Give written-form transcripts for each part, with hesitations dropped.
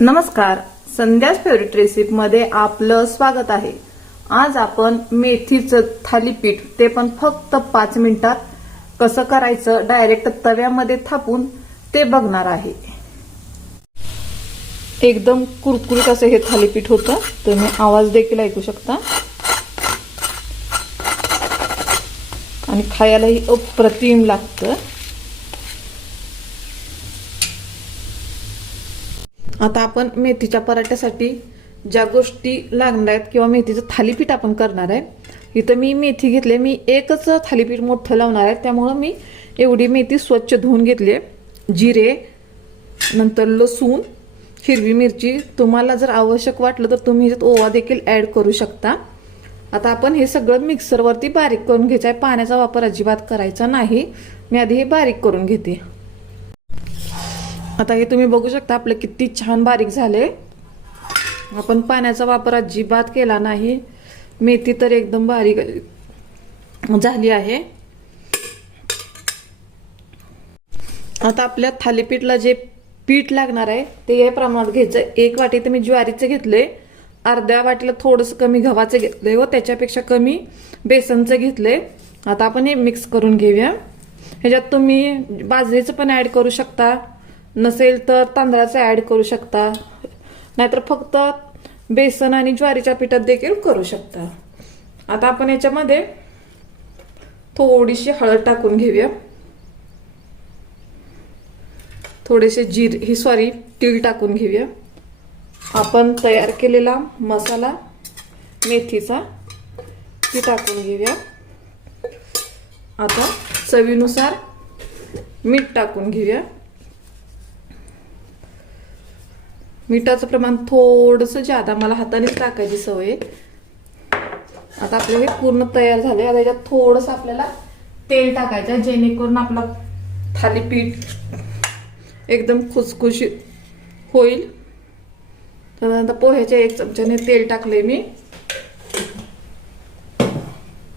नमस्कार, संध्याच favourite recipe मध्ये आपलं स्वागत आहे। आज आपण मेथीचं थालीपीठ ते पण फक्त 5 मिनिटात कसं करायचं डायरेक्ट तव्यामध्ये थापून ते बघणार आहे। एकदम कुरकुरीत असं हे थालीपीठ होतं, तुम्ही आवाज देखील ऐकू शकता आणि खायलाही अप्रतिम लागतं। आता आपण मेथीच्या पराठ्यासाठी ज्या गोष्टी लागणार आहेत किंवा मेथीचं थालीपीठ आपण करणार आहे, इथं मी मेथी घेतली। मी एकच थालीपीठ मोठं लावणार आहे, त्यामुळे मी एवढी मेथी स्वच्छ धुवून घेतली। जिरे, नंतर लसूण, हिरवी मिरची, तुम्हाला जर आवश्यक वाटलं तर तुम्ही ह्याच्यात ओवा देखील ऍड करू शकता। आता आपण हे सगळं मिक्सरवरती बारीक करून घ्यायचं आहे, पाण्याचा वापर अजिबात करायचा नाही। मी आधी हे बारीक करून घेते। आता हे तुम्ही बघू शकता आपलं किती छान बारीक झाले। आपण पाण्याचा वापर अजिबात केला नाही, मेथी तर एकदम बारीक झाली आहे। आता आपल्या थालीपीठला जे पीठ लागणार आहे ते या प्रमाणात घ्यायचं। 1 वाटी तर मी ज्वारीचं घेतले, अर्ध्या वाटीला थोडंसं कमी गव्हाचं घेतलंय व त्याच्यापेक्षा कमी बेसनचं घेतलंय। आता आपण हे मिक्स करून घेऊया। ह्याच्यात तुम्ही बाजरीचं पण ऍड करू शकता, नसेल तर तांदळाचं ऍड करू शकता, नाहीतर फक्त बेसन आणि ज्वारीच्या पिठात देखील करू शकता। आता आपण याच्यामध्ये थोडीशी हळद टाकून घेऊया, थोडेसे तीळ टाकून घेऊया। आपण तयार केलेला मसाला मेथीचा ती टाकून घेऊया। आता चवीनुसार मीठ टाकून घेऊया। मिठाचं प्रमाण थोडंसं जादा, मला हातानेच टाकायची सवय आहे। आता आपलं हे पूर्ण तयार झाले। आता याच्यात थोडंसं आपल्याला तेल टाकायचं, जेणेकरून आपलं थालीपीठ एकदम खुसखुशीत होईल। त्यानंतर पोह्याच्या 1 चमच्याने तेल टाकले मी।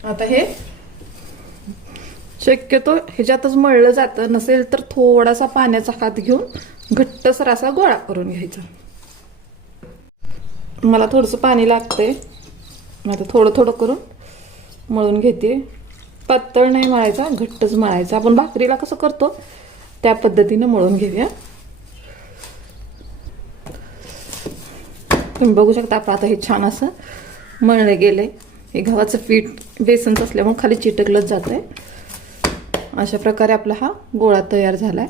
आता हे शक्यतो ह्याच्यातच मळलं जातं, नसेल तर थोडासा पाण्याचा हात घेऊन घट्टसर असा गोळा करून घ्यायचा। मला थोडंसं पाणी लागतंय, आता थोडं थोडं करून मळून घेते। पातळ नाही मळायचा, घट्टच मळायचा। आपण भाकरीला कसं करतो त्या पद्धतीने मळून घेऊया। तुम्ही बघू शकता आता हे छान असं मळलं गेलंय। हे गव्हाचं पीठ बेसनचं असल्यामुळे खाली चिटकलंच जातंय। अशा प्रकारे आपला हा गोळा तयार झालाय,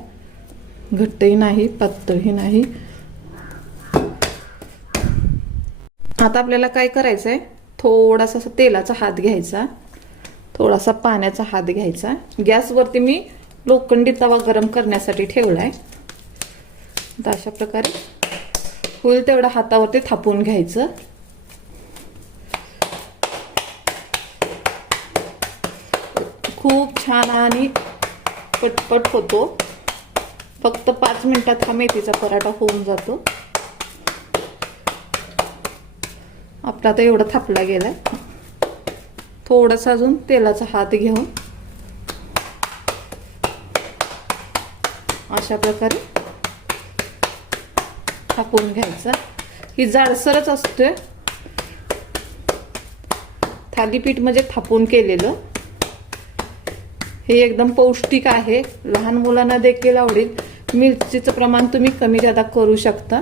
घट्टही नाही पातळही नाही। आता आपल्याला काय करायचंय, थोडासा तेलाचा हात घ्यायचा, थोडासा पाण्याचा हात घ्यायचा। गॅसवरती मी लोखंडी तवा गरम करण्यासाठी ठेवलाय। तर अशा प्रकारे होईल तेवढा हातावरती थापून घ्यायचं। खूप छान आणि पटपट होतो। फक्त 5 मिनिटात हा मेथीचा पराठा होऊन जातो। आपला आता एवढा थापला गेलाय। थोडासा अजून तेलाचा हात घेऊन अशा प्रकारे थापून घ्यायचा। ही जाडसरच असते थालीपीठ म्हणजे थापून केलेलं। हे एकदम पौष्टिक आहे, लहान मुलांना देखील आवडेल। मिरचीचं प्रमाण तुम्ही कमी जादा करू शकता।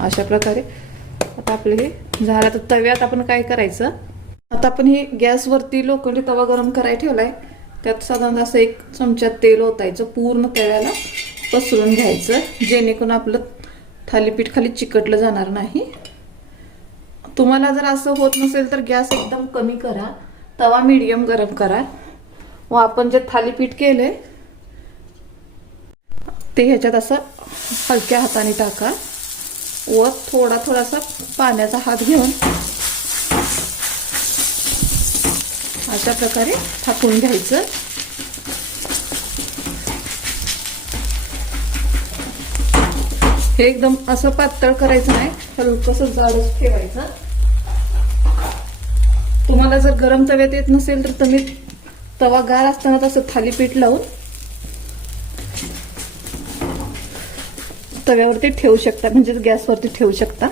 अशा प्रकारे आता आपले हे झालं। तर तव्यात आपण काय करायचं, आता आपण हे गॅसवरती लोखंडी तवा गरम करायला ठेवलाय, त्यात साधारण असं 1 चमचा तेल ओतायचं, पूर्ण तव्याला पसरून घ्यायचं, जेणेकरून आपलं थालीपीठ खाली चिकटलं जाणार नाही। तुम्हाला जर असं होत नसेल तर गॅस एकदम कमी करा, तवा मीडियम गरम करा व आपण जे थालीपीठ केलंय ते ह्याच्यात असं हलक्या हाताने टाका व थोडासा पाण्याचा हात घेऊन अशा प्रकारे थापून घ्यायचं। हे एकदम असं पातळ करायचं नाही, हलकंसं जाडच ठेवायचं। तुम्हाला जर गरम तव्यात येत नसेल तर तुम्ही तवा गार असताना तसं थालीपीठ लावून तव्यावरती ठेवू शकता, म्हणजे गॅसवरती ठेवू शकता.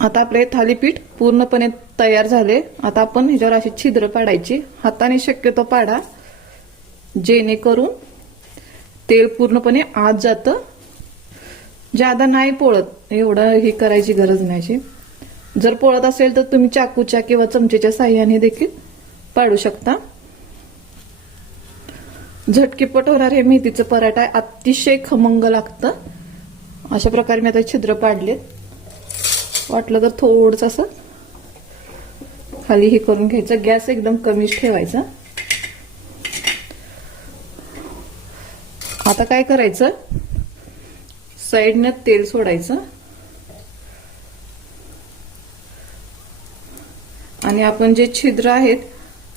आता आपले थालीपीठ पूर्णपणे तयार झाले. आता आपण ह्याच्यावर अशी छिद्र पाडायची. हाताने शक्यतो पाडा, जेणेकरून तेल पूर्णपणे आत जातं. ज्यादा नाही पोळत, एवढं हे करायची गरज नाही. जर पोळत असेल तर तुम्ही चाकूच्या किंवा चमचेच्या साह्याने देखील पाडू शकता. झटकीपट होणार हे मेथीचं पराठा अतिशय खमंग लागतं. अशा प्रकारे मी आता छिद्र पाडले. वाटलं तर थोडंच असं खाली हे करून घ्यायचं. गॅस एकदम कमीच ठेवायचा. आता काय करायचं, साईडनं तेल सोडायचं आणि आपण जे छिद्र आहेत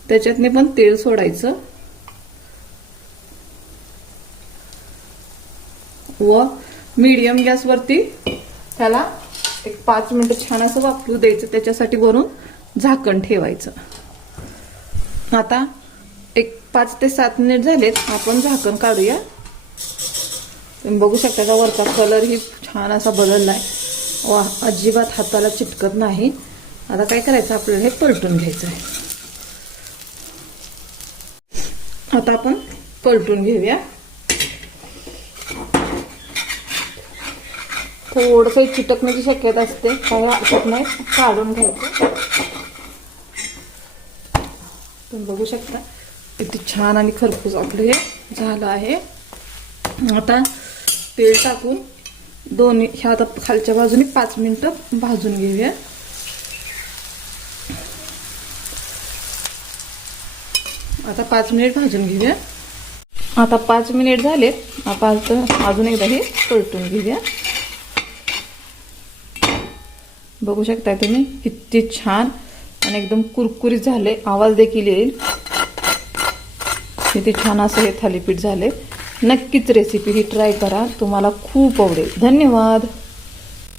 त्याच्यातने पण तेल सोडायचं व मीडियम गॅसवरती त्याला एक 5 मिनिटं छान असं वाफवू द्यायचं. त्याच्यासाठी वरून झाकण ठेवायचं. आता एक 5 ते 7 मिनिट झालेत. आपण झाकण काढूया. तुम्ही बघू शकता का वरचा कलर ही छान असा बदललाय. वा, अजिबात हाताला चिटकत नाही. आता काय करायचं, आपल्याला हे पलटून घ्यायचं आहे. आता आपण पलटून घेऊया. थोडंसं चिटकण्याची शक्यता असते, काही हरकत नाही, काढून घ्यायचं. तुम्ही बघू शकता किती छान आणि खरपूस आपलं हे झालं आहे. आता तेल टाकून दोन्ही ह्या आता खालच्या बाजूने 5 मिनिटं भाजून घेऊया. आता 5 मिनिट भाजून घेऊया. आता 5 मिनिट झाले. आपण अजून एकदा हे पलटून घेऊया. बघू शकताय तुम्ही किती छान आणि एकदम कुरकुरीत झाले. आवाज देखील येईल. किती छान असं हे थालीपीठ झाले. नक्कीच रेसिपी ही ट्राय करा, तुम्हाला खूप आवडेल. धन्यवाद.